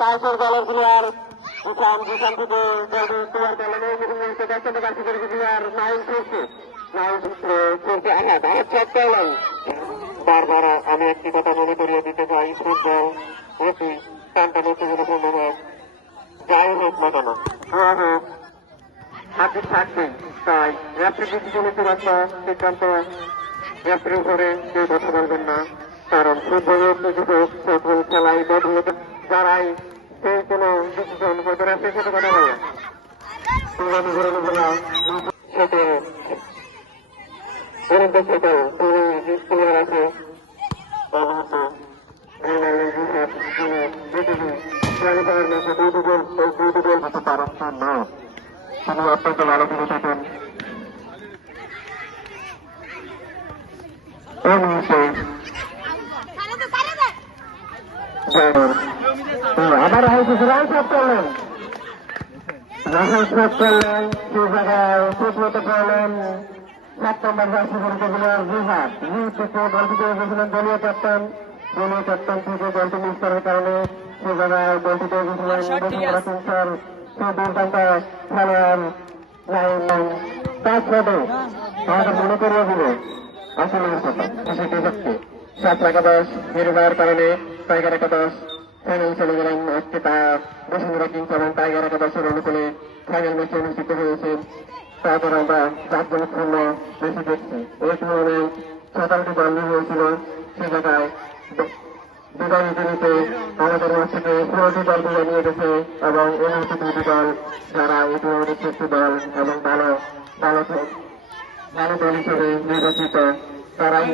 তাইসের দলের প্লেয়ার জিসান থেকে player player nine চলছে আঘাত পেলেন। বারবার আমি একটি কথা মনে করিয়ে দিতে চাই, ফুটবল অতি শান্তমূর্তিপূর্ণ যাই হোক না কেন হাতে থাকবেন। তাই রেফারি ডিসিশনে চূড়ান্ত সিদ্ধান্ত রেফারির উপরে কেউ কথা বলবেন না, কারণ ফুটবলের সকল খেলায় বদলতে যারাই সেই কোনো ডিসিশন হয়তো রেফারির সাথে কথা বলে সেটা প্লেয়ার আছে তিনি অত্যন্ত ভালো করে থাকেন। আবার হয়তো রান শট করলেন, সেই জায়গায় সুপ্রত করলেন 7 নম্বর জার্সি পরিচালনার রিহাত থেকে বলটি গেছিলেন দলীয় ক্যাপ্টেন থেকে বলটি মিস করার কারণে সে জায়গায় বলটি গেছিলেন স্যার সে দুর্দান্ত খেলোয়াড় আমাদের মনে করিয়ে দিল আসলে সেটি হচ্ছে 7 একাদশ হেরে যাওয়ার কারণে টাইগার একাদশ ফাইনাল চলে গেলেন। আজকে তা বসুন্ধরা কিংস এবং টাইগার একাদশের অনুকূলে ফাইনাল ম্যাচ অনুষ্ঠিত হয়েছে। তারপর আমরা জাঁকজমকপূর্ণ বেশি দেখছি। এই টুর্নামেন্ট 7টি দল হয়েছিল, সে জায়গায় বিদায় নিতে আমাদের মাঠ থেকে 16টি দল বিদায় নিয়ে গেছে এবং এই মুহূর্তে 2টি দল যারা এই টুর্নামেন্টের শ্রেষ্ঠ দল এবং ভালো দল হিসেবে নির্বাচিত তারাই